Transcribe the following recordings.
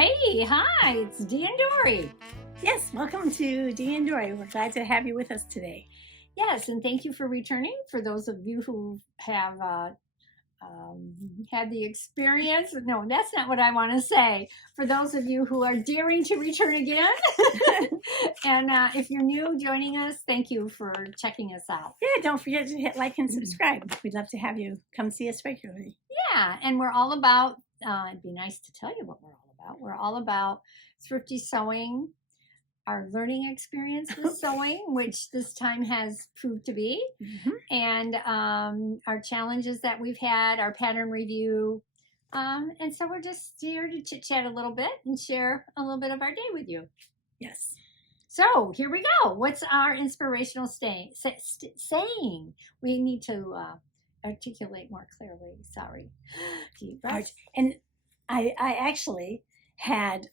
Hey, hi, it's Dee and Dory. Yes, welcome to Dee and Dory. We're glad to have you with us today. Yes, and thank you for returning. For those of you who have had the experience, no, that's not what I want to say. For those of you who are daring to return again, and if you're new joining us, thank you for checking us out. Yeah, don't forget to hit like and subscribe. We'd love to have you come see us regularly. Yeah, and we're all about, it'd be nice to tell you what we're all about. We're all about thrifty sewing, our learning experience with sewing, which this time has proved to be, and our challenges that we've had, our pattern review. And so we're just here to chit chat a little bit and share a little bit of our day with you. Yes. So here we go. What's our inspirational saying? We need to articulate more clearly. Sorry. Deep breath. And I actually had,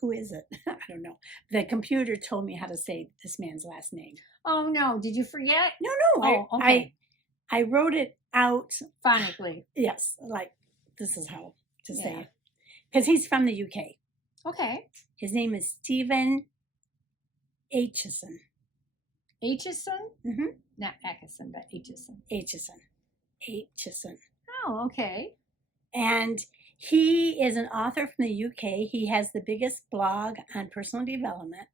who is it? I don't know. The computer told me how to say this man's last name. Oh, no. Did you forget? No. Oh, okay. I wrote it out. Phonically. Yes. Like, this is how to say it. Because he's from the UK. Okay. His name is Stephen Aitchison. Aitchison? Mm-hmm. Not Atkinson, but Aitchison. Aitchison. Oh, okay. And he is an author from the UK. He has the biggest blog on personal development.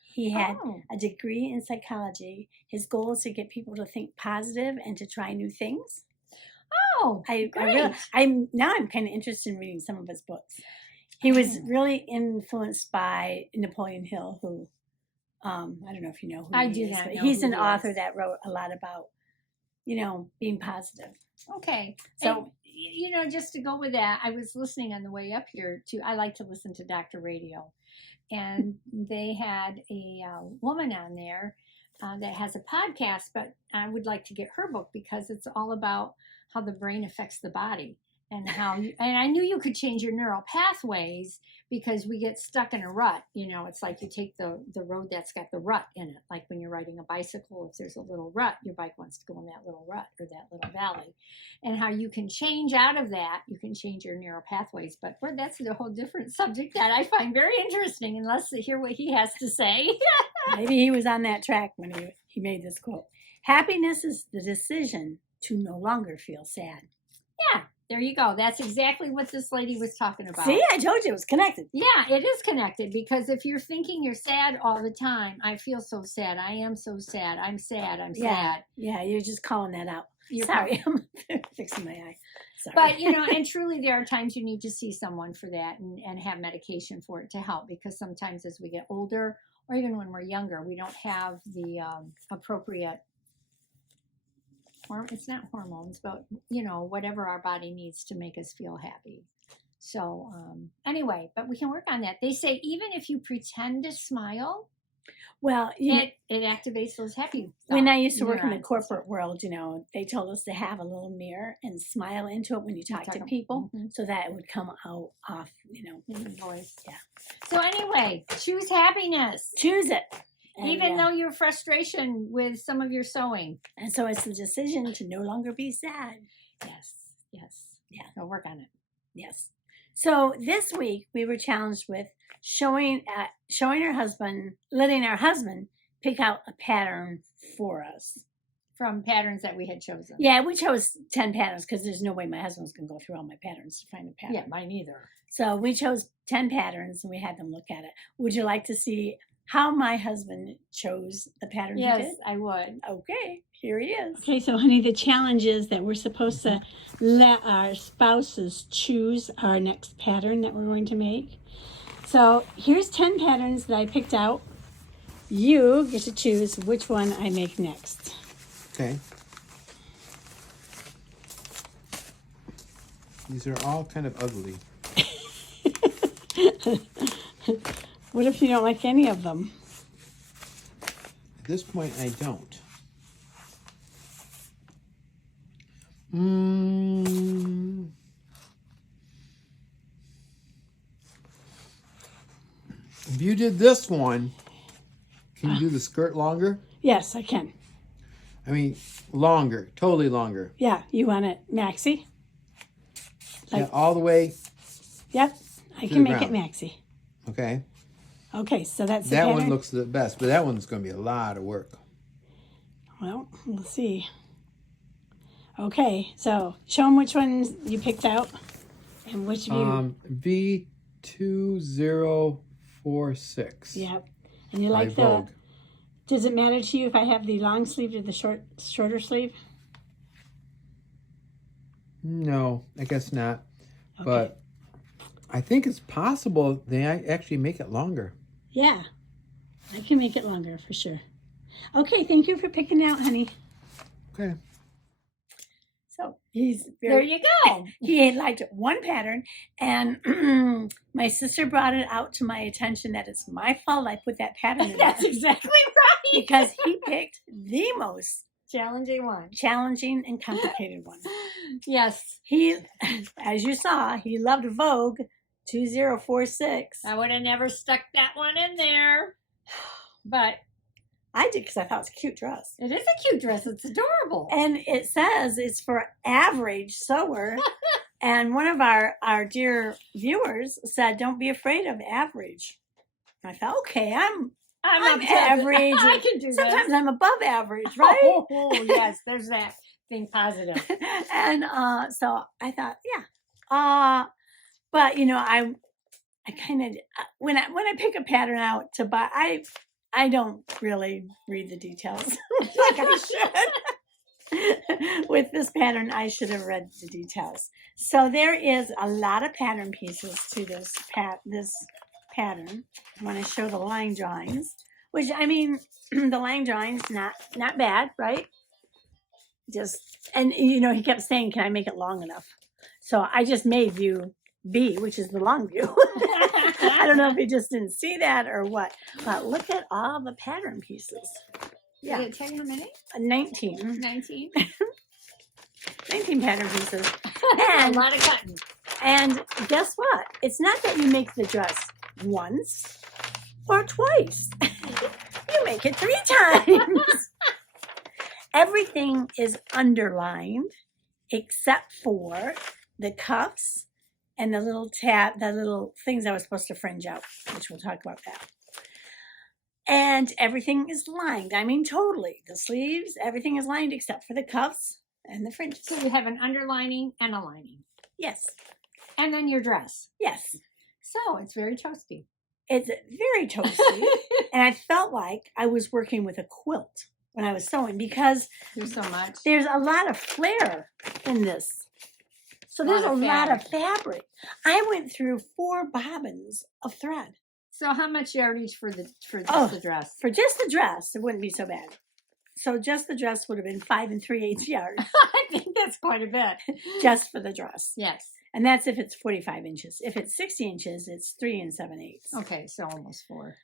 He had a degree in psychology. His goal is to get people to think positive and to try new things. Oh, great. I'm kind of interested in reading some of his books. He was really influenced by Napoleon Hill, who I don't know if you know who he is. But he's an author that wrote a lot about, being positive. Okay. So, just to go with that, I was listening on the way up here I like to listen to Dr. Radio. And they had a woman on there that has a podcast, but I would like to get her book because it's all about how the brain affects the body. And and I knew you could change your neural pathways because we get stuck in a rut. It's like you take the road that's got the rut in it. Like when you're riding a bicycle, if there's a little rut, your bike wants to go in that little rut or that little valley. And how you can change out of that, you can change your neural pathways. But that's a whole different subject that I find very interesting. And let's hear what he has to say. Maybe he was on that track when he made this quote. Happiness is the decision to no longer feel sad. Yeah. There you go. That's exactly what this lady was talking about. See, I told you it was connected. Yeah, it is connected because if you're thinking you're sad all the time, I feel so sad. I am so sad. I'm sad. I'm sad. Yeah, you're just calling that out. Sorry, I'm fixing my eye. Sorry. But, and truly there are times you need to see someone for that and have medication for it to help because sometimes as we get older or even when we're younger, we don't have the appropriate it's not hormones, but whatever our body needs to make us feel happy. So anyway, but we can work on that. They say even if you pretend to smile, well, it activates those happy thoughts. When I used to work in the corporate world, they told us to have a little mirror and smile into it when you talk to people, so that it would come out off, voice. Yeah. So anyway, choose happiness. Choose it. Even though your frustration with some of your sewing. And so it's the decision to no longer be sad. Yes. Yeah. We'll work on it. Yes. So this week we were challenged with showing our husband, letting our husband pick out a pattern for us. From patterns that we had chosen. Yeah, we chose 10 patterns because there's no way my husband's going to go through all my patterns to find a pattern. Yeah, mine either. So we chose 10 patterns and we had them look at it. Would you like to see how my husband chose the pattern? Yes, he did? I would. Okay, here he is. Okay, so honey, the challenge is that we're supposed to let our spouses choose our next pattern that we're going to make. So here's 10 patterns that I picked out. You get to choose which one I make next. Okay. These are all kind of ugly. What if you don't like any of them? At this point, I don't. If you did this one, can you do the skirt longer? Yes, I can. I mean, longer, totally longer. Yeah, you want it maxi? Yeah, Like, all the way. yep, I To can the make it ground. maxi. Okay. Okay, so that's the That pattern. one looks the best, but that one's going to be a lot of work. Well, we'll see. Okay, so show them which ones you picked out and which of you. V2046. Yep. And you By like the. Vogue. Does it matter to you if I have the long sleeve or the shorter sleeve? No, I guess not. Okay. But I think it's possible they actually make it longer. Yeah, I can make it longer for sure. Okay, thank you for picking out, honey. Okay. So he's There very, you go. he liked one pattern, and my sister brought it out to my attention that it's my fault I put that pattern in That's there exactly right. because he picked the most Challenging one. challenging and complicated one. Yes. He, as you saw, he loved Vogue 2046. I would have never stuck that one in there. But I did because I thought it was a cute dress. it is a cute dress. It's adorable. And it says it's for average sewer. And one of our dear viewers said, don't be afraid of average. I thought, okay, I'm up to average. I can do Sometimes this. I'm above average, right? Oh, yes. There's that thing positive. And so I thought, yeah. But you know, I kind of when I pick a pattern out to buy, I don't really read the details like I should. With this pattern, I should have read the details. So there is a lot of pattern pieces to this pattern. I want to show the line drawings, which I mean, the line drawings not bad, right? And you know, he kept saying, "Can I make it long enough?" So I just made view B, which is the long view. I don't know if he just didn't see that or what, but look at all the pattern pieces. Yeah, Did it tell you how many? 19. 19. 19 pattern pieces. A And, lot of cutting. and guess what? It's not that you make the dress once or twice. You make it 3 times. Everything is underlined except for the cuffs and the little the little things I was supposed to fringe out, which we'll talk about that. And everything is lined. I mean, totally. The sleeves, everything is lined except for the cuffs and the fringes. So you have an underlining and a lining. Yes, And then your dress. yes. So it's very toasty. It's very toasty. And I felt like I was working with a quilt when I was sewing because There's so much. there's a lot of flare in this. So there's a lot of fabric. I went through 4 bobbins of thread. So how much yardage for just the dress? For just the dress, it wouldn't be so bad. So just the dress would have been 5 3/8 yards I think that's quite a bit. just for the dress. Yes. And that's if it's 45 inches. If it's 60 inches, it's 3 7/8. Okay, so almost 4.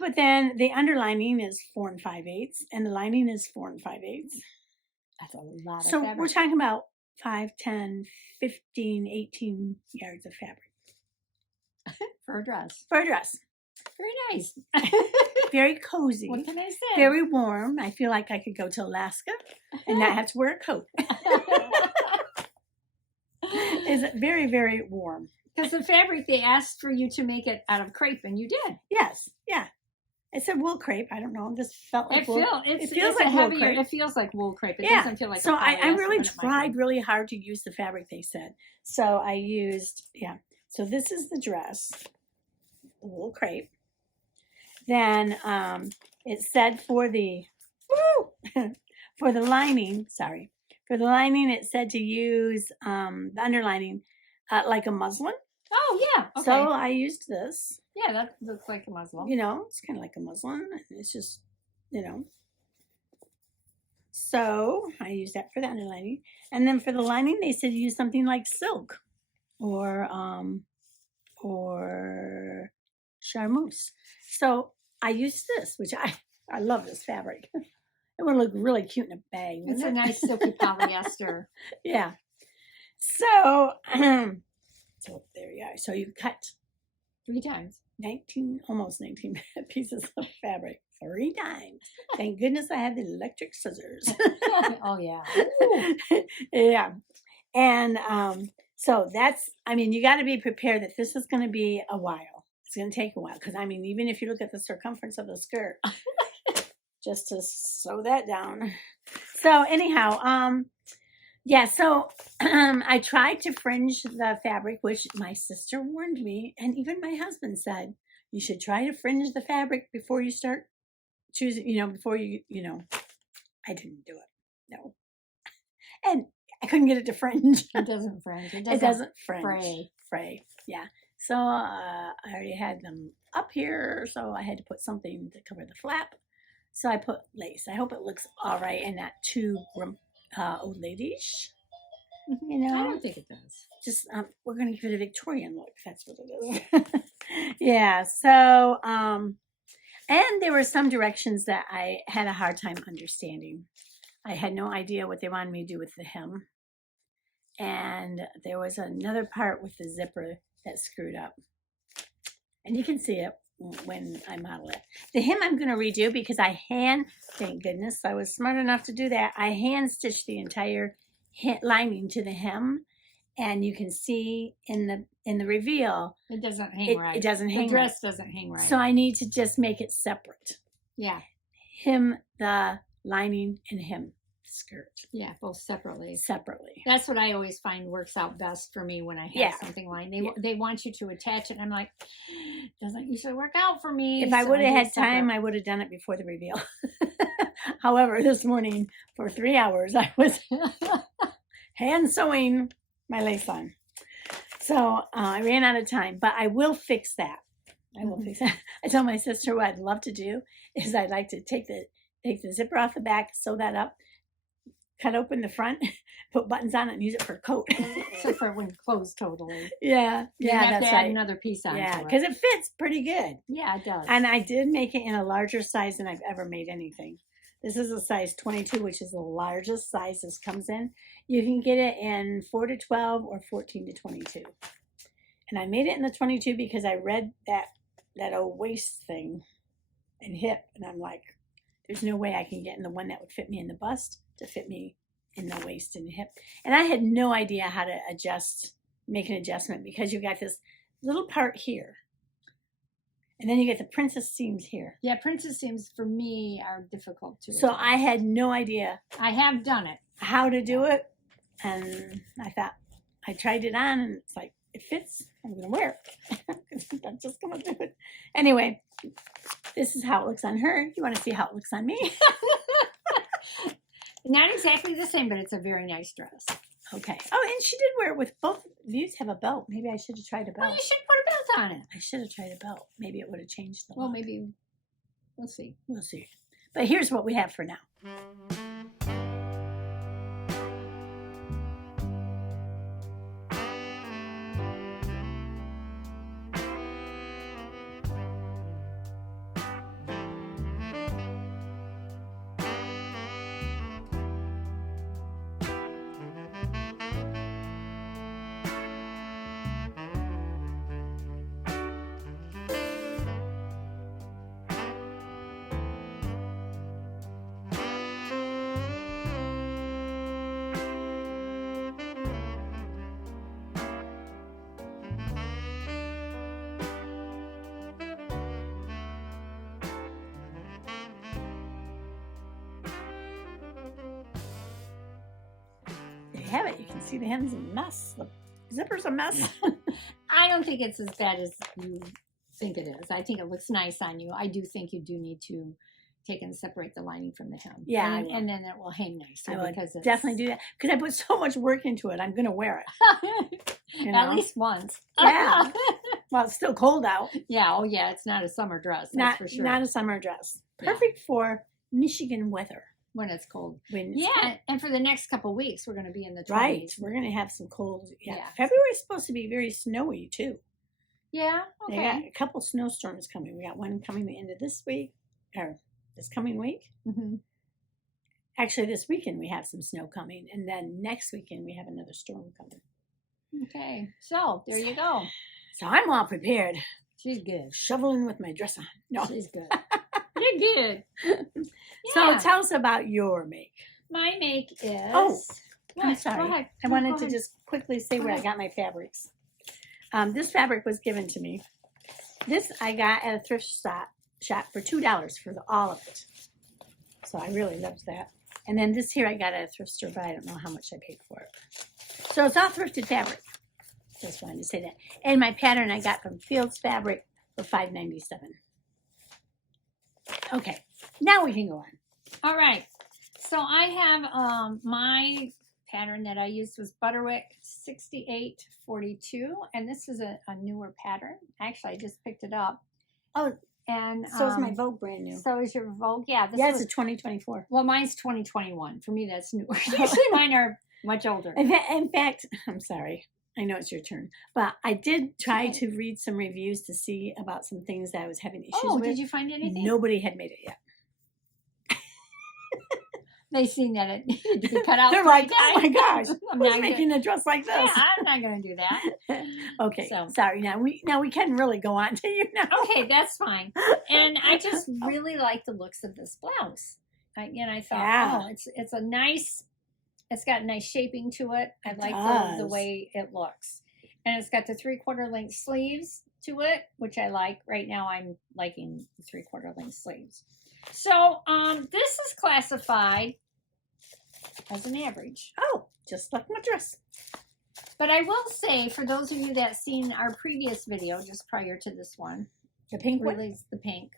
But then the underlining is 4 5/8, and the lining is 4 5/8. That's a lot of So fabric. we're talking about 5, 10, 15, 18 yards of fabric For a dress. for a dress. Very nice. Very cozy. What can I say? Very warm. I feel like I could go to Alaska and not have to wear a coat. It's very, very warm. Because the fabric, they asked for you to make it out of crepe, and you did. Yes, yeah. It said wool crepe. I don't know. This felt like wool. It feels like like wool heavier. crepe. It feels like wool crepe. It Yeah. doesn't feel like. So a I polyester really when it might tried be. really hard to use the fabric they said. So I used, yeah. So this is the dress, the wool crepe. Then it said for the, for the lining, sorry. For the lining, it said to use the underlining like a muslin. Oh yeah. Okay. So I used this. yeah, that looks like a muslin. You know, it's kind of like a muslin. It's just, you know. So I used that for the underlining. And then for the lining, they said use something like silk or charmeuse. So I used this, which I love this fabric. It would look really cute in a bag. It's a wouldn't it? nice silky polyester. Yeah. So, so there you are. So you cut 3 times. 19, almost 19 pieces of fabric 3 times. Thank goodness I had the electric scissors. Oh yeah. Ooh. Yeah. And So that's, I mean, you got to be prepared that this is going to be a while. It's going to take a while. Because, I mean, even if you look at the circumference of the skirt, just to sew that down. So anyhow, yeah, so I tried to fringe the fabric, which my sister warned me. And even my husband said, you should try to fringe the fabric before you start choosing, before I didn't do it. No. And I couldn't get it to fringe. It doesn't fringe. It doesn't fray. Fray. Yeah. So I already had them up here, so I had to put something to cover the flap. So I put lace. I hope it looks all right and not too old lady-ish. I don't think it does. Just we're gonna give it a Victorian look. That's what it is. Yeah. So and there were some directions that I had a hard time understanding. I had no idea what they wanted me to do with the hem. And there was another part with the zipper that screwed up. And you can see it when I model it. The hem I'm going to redo because thank goodness I was smart enough to do that. I hand stitched the entire lining to the hem. And you can see in the reveal. It doesn't hang right. It doesn't hang right. The dress doesn't hang right. So I need to just make it separate. Yeah. Hem, the lining, and hem skirt. Yeah, both separately. Separately. That's what I always find works out best for me when I have something lined. They want you to attach it, and I'm like, doesn't usually work out for me. If I would have had time, I would have done it before the reveal. However, this morning for 3 hours, I was hand sewing my lace on. So I ran out of time, but I will fix that. Fix that. I told my sister what I'd love to do is I'd like to take the zipper off the back, sew that up, cut open the front, put buttons on it, and use it for a coat. So for when closed totally. Yeah, you have that's to add right. another piece on. Yeah, because it fits pretty good. Yeah, it does. And I did make it in a larger size than I've ever made anything. This is a size 22, which is the largest size this comes in. You can get it in 4 to 12 or 14 to 22. And I made it in the 22 because I read that old waist thing and hip, and I'm like, there's no way I can get in the one that would fit me in the bust to fit me in the waist and hip. And I had no idea how to make an adjustment because you got this little part here. And then you get the princess seams here. Yeah, princess seams for me are difficult too. So I had no idea. I have done it. How to do it. And I thought, I tried it on and it's like, it fits. I'm going to wear it. I'm just going to do it. Anyway, this is how it looks on her. You want to see how it looks on me? Not exactly the same, but it's a very nice dress. Okay. Oh, and she did wear it with both views have a belt. Maybe I should have tried a belt. Oh, you should put a belt on it. I should have tried a belt. Maybe it would have changed the Well, look. maybe. We'll see. We'll see. But here's what we have for now. Have it. You can see the hem's a mess. The zipper's a mess. I don't think it's as bad as you think it is. I think it looks nice on you. I do think you do need to take and separate the lining from the hem. Yeah, and then it will hang nicely. I would because definitely do that because I put so much work into it. I'm going to wear it. At least once. Yeah. Well, it's still cold out. Yeah. Oh, yeah. It's not a summer dress. That's for sure. Not a summer dress. Yeah. Perfect for Michigan weather. When it's cold. Cold. And for the next couple of weeks, we're going to be in the 20s. Right. We're going to have some cold. Yeah. February's supposed to be very snowy, too. Yeah. Okay. They got a couple snowstorms coming. We got one coming the end of this week, or this coming week. Mm-hmm. Actually, this weekend we have some snow coming. And then next weekend we have another storm coming. Okay. So, there you go. So I'm all prepared. She's good. Shoveling with my dress on. No. She's good. You're good. So Yeah. tell us about your make. My make is... Oh, I'm What? sorry. Go ahead. I No, wanted go to ahead. just quickly say Go where I ahead. got my fabrics. This fabric was given to me. This I got at a thrift shop for $2 for all of it. So I really loved that. And then this here I got at a thrift store, but I don't know how much I paid for it. So it's all thrifted fabric. Just wanted to say that. And my pattern I got from Fields Fabric for $5.97. Okay, now we can go on. All right. So I have my pattern that I used was Butterick 6842, and this is a newer pattern. Actually, I just picked it up. Oh, and so is my Vogue brand new. So is your Vogue? Yeah, this Yeah, was it's a 2024. well, mine's 2021. For me, that's newer. Usually, mine are much older. In fact, I'm sorry. I know it's your turn, but I did try Okay. to read some reviews to see about some things that I was having issues Oh, with. did you find anything? Nobody had made it yet. They seen that it needed to be cut out. They're 3 like, oh my times. gosh, I'm who's not making a dress like gonna, this? yeah, I'm not going to do that. Okay, So- sorry. Now we can really go on to you now. Okay, that's fine. And I just really like the looks of this blouse. I thought, Yeah. oh, it's a nice. It's got nice shaping to it. I It like the does. way it looks, and it's got the 3/4 length sleeves to it, which I like. Right now, I'm liking the 3/4 length sleeves. So, this is classified as an average. Oh, just like my dress. But I will say, for those of you that seen our previous video just prior to this one, The pink one. released the pink.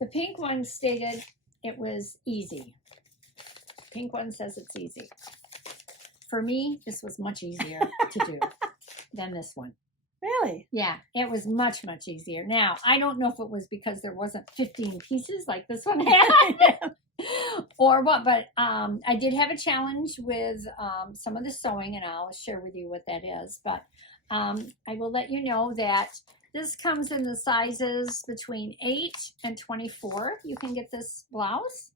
The pink one stated it was easy. Pink one says it's easy. For me, this was much easier to do than this one. Really? Yeah, it was much, much easier. Now, I don't know if it was because there wasn't 15 pieces like this one had or what, but I did have a challenge with some of the sewing, and I'll share with you what that is. But I will let you know that this comes in the sizes between 8 and 24. You can get this blouse.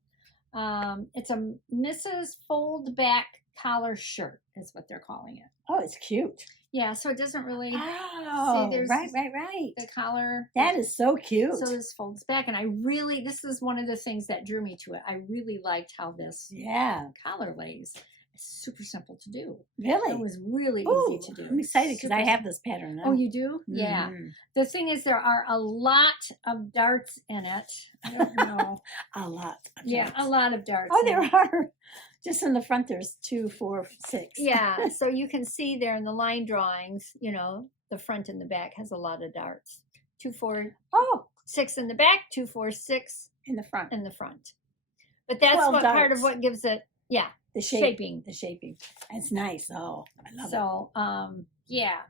It's a Mrs. Fold Back Collar Shirt is what they're calling it. Oh, it's cute. Yeah, so it doesn't really Oh, there's right. the collar. That is so cute. So this folds back, and this is one of the things that drew me to it. I really liked how this Yeah, collar lays. It's super simple to do. really. It was really Ooh, easy to do. I'm excited because I Super have this pattern now. Oh, you do? Yeah. Mhm. The thing is, there are a lot of darts in it. I don't know. A lot. Of Yeah, darts. a lot of darts. Oh, in there it. are. Just in the front, there's 2, 4, 6. Yeah, so you can see there in the line drawings, the front and the back has a lot of darts. 2, 4, Oh, 6 in the back, 2, 4, 6 in the front. in the front. But that's 12 what part of darts. what gives it, yeah, The shape. shaping. The shaping. It's nice. Oh, I love it. So, yeah.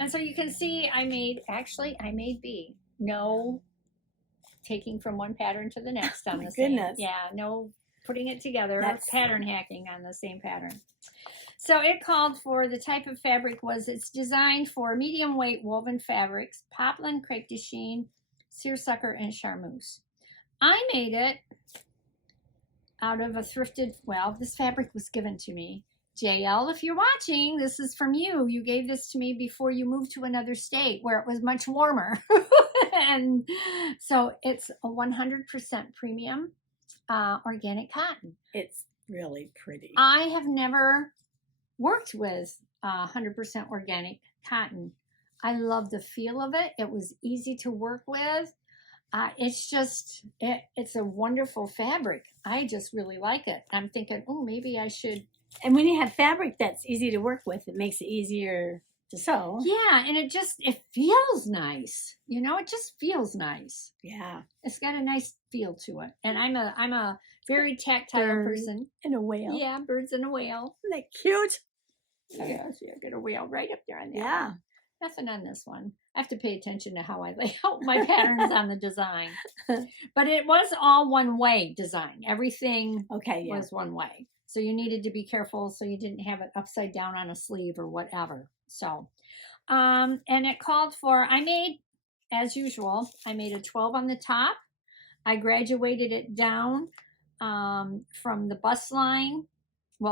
And so you can see I made B. No taking from one pattern to the next on My the same. goodness. Yeah, no putting it together, That's- pattern hacking on the same pattern. So it called for the type of fabric it's designed for medium weight woven fabrics, poplin, crepe de chine, seersucker, and charmeuse. I made it out of a thrifted, this fabric was given to me. JL, if you're watching, this is from you. You gave this to me before you moved to another state where it was much warmer. And so it's a 100% premium organic cotton. It's really pretty. I have never worked with 100% organic cotton. I love the feel of it. It was easy to work with. It's a wonderful fabric. I just really like it. I'm thinking, oh, maybe I should. And when you have fabric that's easy to work with, it makes it easier to sew. Yeah, and it feels nice. It just feels nice. Yeah. It's got a nice feel to it. And I'm a very tactile Bird person. And a whale. Yeah, birds and a whale. Isn't that cute? Yeah, see, I got a whale right up there on that. Yeah. one. Nothing on this one. I have to pay attention to how I lay out my patterns on the design. But it was all one way design. Everything Okay, yeah. was one way. So you needed to be careful so you didn't have it upside down on a sleeve or whatever. So, and it called for, as usual, I made a 12 on the top. I graduated it down from the bust line,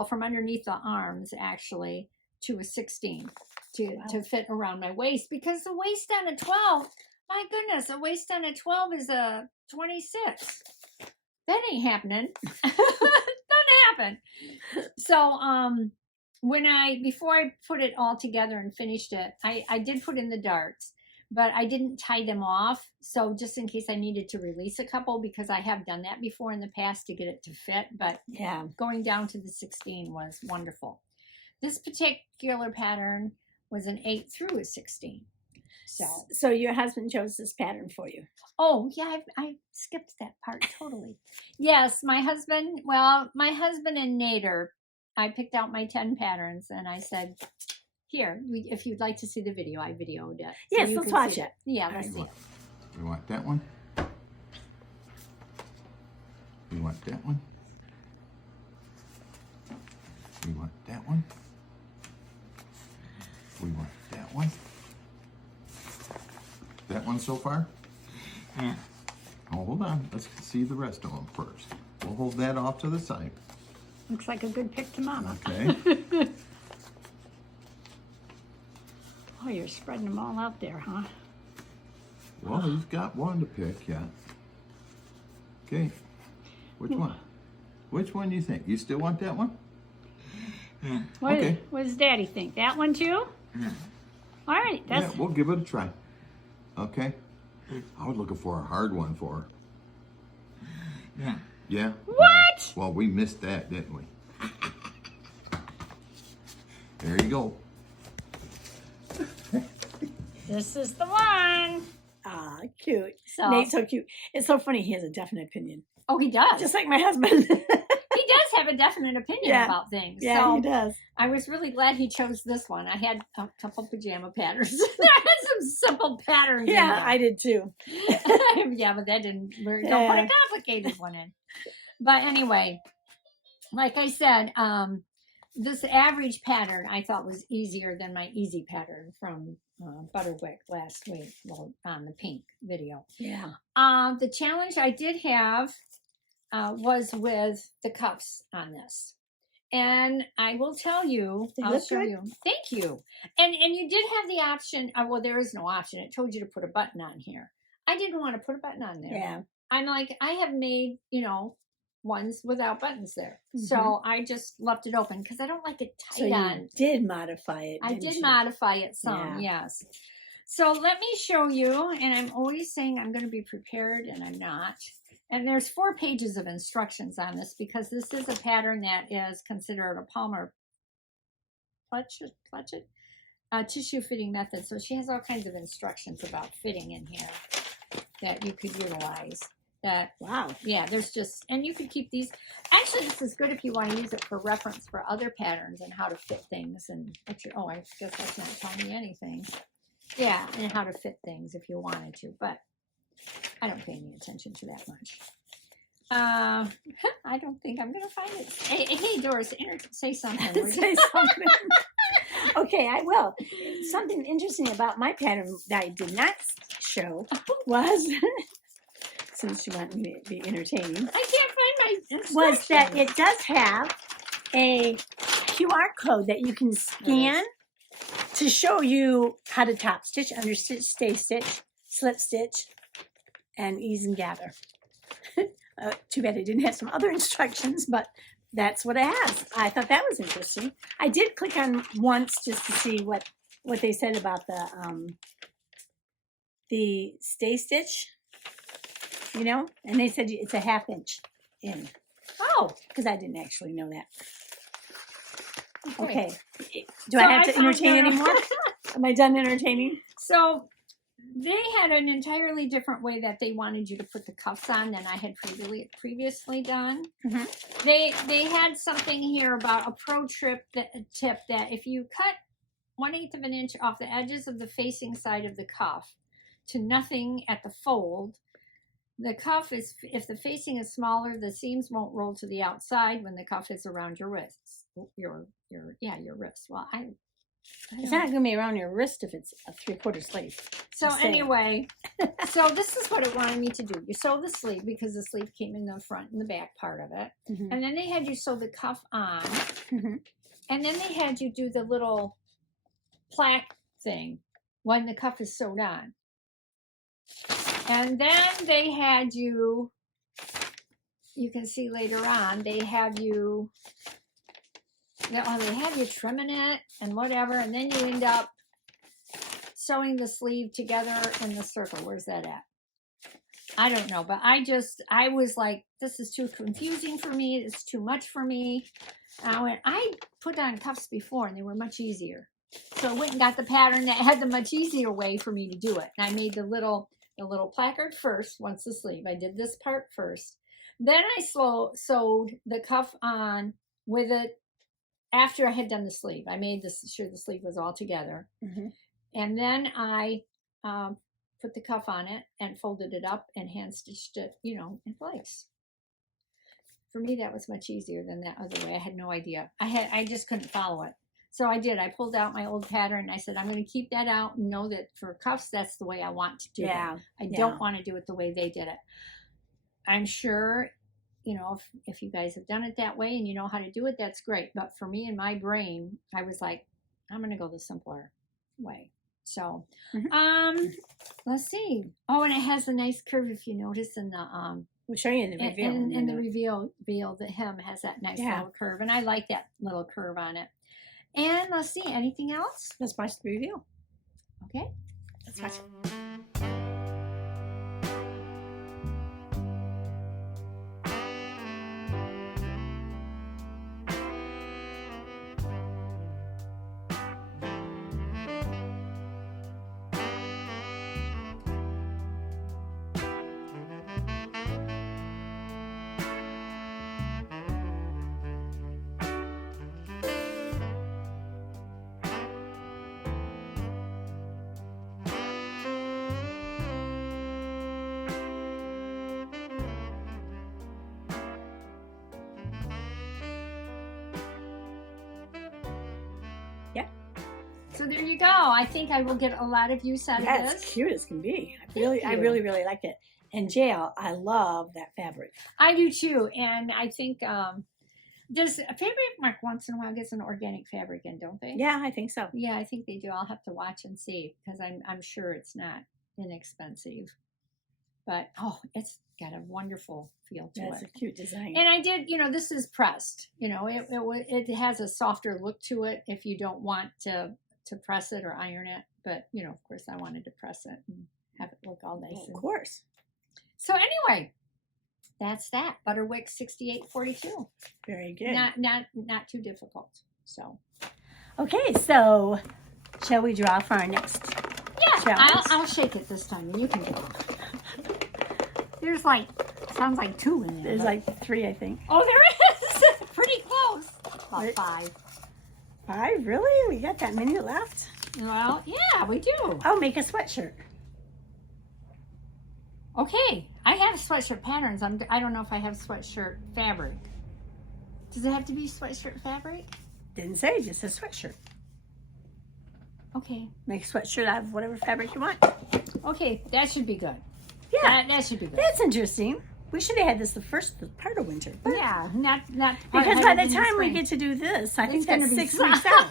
from underneath the arms actually, to a 16 to fit around my waist, because the waist on a 12, my goodness, a waist on a 12 is a 26. That ain't happening. Doesn't happened. So before I put it all together and finished it, I did put in the darts, but I didn't tie them off. So just in case I needed to release a couple, because I have done that before in the past to get it to fit, but Yeah. going down to the 16 was wonderful. This particular pattern was an 8 through a 16. So your husband chose this pattern for you. Oh, yeah, I skipped that part totally. Yes, my husband and Nader, I picked out my 10 patterns and I said, here, if you'd like to see the video, I videoed it. Yes, let's watch it. Yeah, let's see it. You want that one? You want that one? You want that one? We want that one? That one so far? Yeah. Oh, hold on. Let's see the rest of them first. We'll hold that off to the side. Looks like a good pick to Mama. Okay. Oh, you're spreading them all out there, huh? Well, he's got one to pick, yeah. Okay. Which one? Which one do you think? You still want that one? Okay. What does Daddy think? That one too? Yeah. All right. Yeah, we'll give it a try. Okay. I was looking for a hard one for her. Yeah. Yeah? What? Well, we missed that, didn't we? There you go. This is the one. Ah, cute. So- Nate's so cute. It's so funny. He has a definite opinion, Oh, he does. just like my husband. He does have a definite opinion Yeah. about things. Yeah, So he does. I was really glad he chose this one. I had a couple pajama patterns. I had some simple patterns. Yeah, I did too. Yeah, but that didn't work. Don't put Yeah. a complicated one in. But anyway, like I said, this average pattern I thought was easier than my easy pattern from Butterick last week, well, on the pink video. Yeah. The challenge I did have was with the cuffs on this. And I will tell you, They I'll look show good. you. Thank you. And you did have the option. Well, there is no option. It told you to put a button on here. I didn't want to put a button on there. Yeah. I'm like, I have made, ones without buttons there. Mhm. So I just left it open because I don't like it So tight you on. did modify it. I didn't did you? modify it some, yes. So let me show you, and I'm always saying I'm going to be prepared, and I'm not. And there's 4 pages of instructions on this because this is a pattern that is considered a Palmer Pletchet tissue fitting method. So she has all kinds of instructions about fitting in here that you could utilize. Wow. Yeah, there's just, and you could keep these. Actually, this is good if you want to use it for reference for other patterns and how to fit things. And I guess that's not telling me anything. Yeah, and how to fit things if you wanted to, but I don't pay any attention to that much. I don't think I'm gonna find it. Hey Doris, say something. would you? Say something. Okay, I will. Something interesting about my pattern that I did not show was, since you want me to be entertaining, I can't find my was that instructions. it does have a QR code that you can scan to show you how to top stitch, understitch, stay stitch, slip stitch, and ease and gather. Too bad it didn't have some other instructions, but that's what it has. I thought that was interesting. I did click on once just to see what they said about the stay stitch, and they said it's a 1/2 inch in. Oh, Because I didn't actually know that. okay. Okay. Do So I have to found entertain out- anymore? Am I done entertaining? So they had an entirely different way that they wanted you to put the cuffs on than I had previously done. Mhm. They had something here about a pro tip that if you cut 1/8 of an inch off the edges of the facing side of the cuff to nothing at the fold, the cuff is, if the facing is smaller, the seams won't roll to the outside when the cuff is around your wrists. Your wrist. Well, I It's don't not going to be around your wrist if it's a 3/4 sleeve. So Just saying. anyway, so this is what it wanted me to do. You sew the sleeve because the sleeve came in the front and the back part of it. Mhm. And then they had you sew the cuff on. Mhm. And then they had you do the little plaque thing when the cuff is sewed on. And then they had you you can see later on, they have you trimming it and whatever, and then you end up sewing the sleeve together in the circle. Where's that at? I don't know, but I was like, this is too confusing for me. It's too much for me. And I put on cuffs before and they were much easier. So I went and got the pattern that had the much easier way for me to do it. And I made the little placard first, once the sleeve. I did this part first. Then I sewed the cuff on with it after I had done the sleeve. I made sure the sleeve was all together. Mm-hmm. And then I put the cuff on it and folded it up and hand stitched it, in place. For me, that was much easier than that other way. I had no idea. I just couldn't follow it. So I did. I pulled out my old pattern and I said, I'm going to keep that out and know that for cuffs, that's the way I want to do it. I don't want to do it the way they did it. I'm sure, if you guys have done it that way and you know how to do it, that's great. But for me in my brain, I was like, I'm going to go the simpler way. So, let's see. Oh, and it has a nice curve if you notice in the we'll show you in the reveal. In the reveal, the hem has that nice little curve, and I like that little curve on it. And let's see, anything else? Let's watch the reveal. Okay, Let's watch it. so there you go. I think I will get a lot of use out of this. It's cute as can be. I really liked it. And Jail, I love that fabric. I do too, and I think does Fabric Mark once in a while gets an organic fabric in, don't they? Yeah, I think so. Yeah, I think they do. I'll have to watch and see because I'm sure it's not inexpensive. But it's got a wonderful feel to it. It's a cute design. And I did, this is pressed. It has a softer look to it if you don't want to press it or iron it. But of course, I wanted to press it and have it look all nice. Of course. So anyway, that's that. Butterick 6842. Very good. Not too difficult. So. Okay, so shall we draw for our next? Yeah, I'll shake it this time, and you can do it. There's sounds like 2 in there. There's 3, I think. Oh, there is. Pretty close. About 5. 5? Really? We got that many left? Well, yeah, we do. Oh, make a sweatshirt. Okay, I have sweatshirt patterns. I don't know if I have sweatshirt fabric. Does it have to be sweatshirt fabric? Didn't say, just a sweatshirt. Okay. Make a sweatshirt out of whatever fabric you want. Okay, that should be good. Yeah. That should be good. That's interesting. We should have had this the first part of winter. But yeah, not because by the time we get to do this, I think that's 6 weeks out.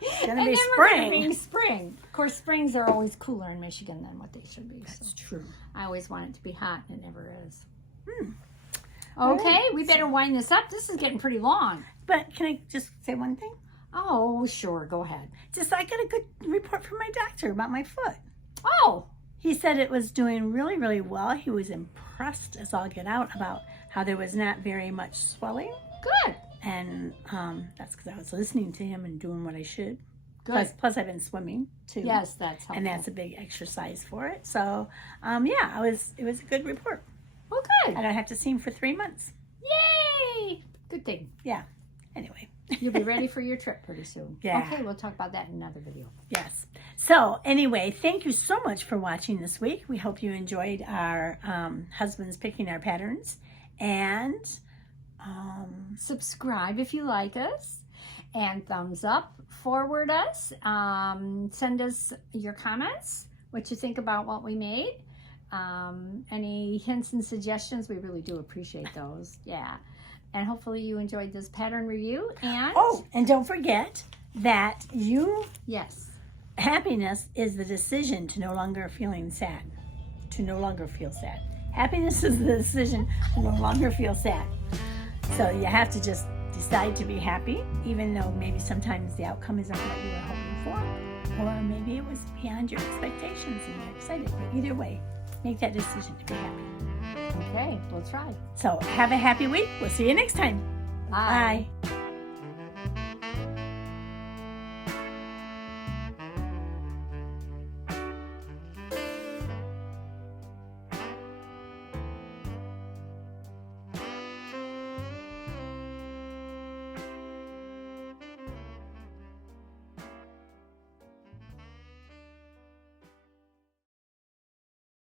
It's going to be spring. Spring. Of course, springs are always cooler in Michigan than what they should be. That's true. I always want it to be hot, and it never is. Okay, right. We better wind this up. This is getting pretty long. But can I just say one thing? Oh, sure. Go ahead. I got a good report from my doctor about my foot. Oh. He said it was doing really, really well. He was impressed as all get out about how there was not very much swelling. Good. And that's because I was listening to him and doing what I should. Good. Plus I've been swimming too. Yes, that's helpful. And that's a big exercise for it. So, it was a good report. Well, good. I don't have to see him for 3 months. Yay! Good thing. Yeah. Anyway. You'll be ready for your trip pretty soon. Yeah. Okay, we'll talk about that in another video. Yes. So anyway, thank you so much for watching this week. We hope you enjoyed our husbands picking our patterns. And subscribe if you like us. And thumbs up, forward us. Send us your comments, what you think about what we made. Any hints and suggestions, we really do appreciate those. Yeah. And hopefully you enjoyed this pattern review. And and don't forget that happiness is the decision to no longer feel sad. Happiness is the decision to no longer feel sad. So you have to just decide to be happy, even though maybe sometimes the outcome isn't what you were hoping for, or maybe it was beyond your expectations and you're excited. But either way, make that decision to be happy. Okay, we'll try. So have a happy week. We'll see you next time. Bye. Bye.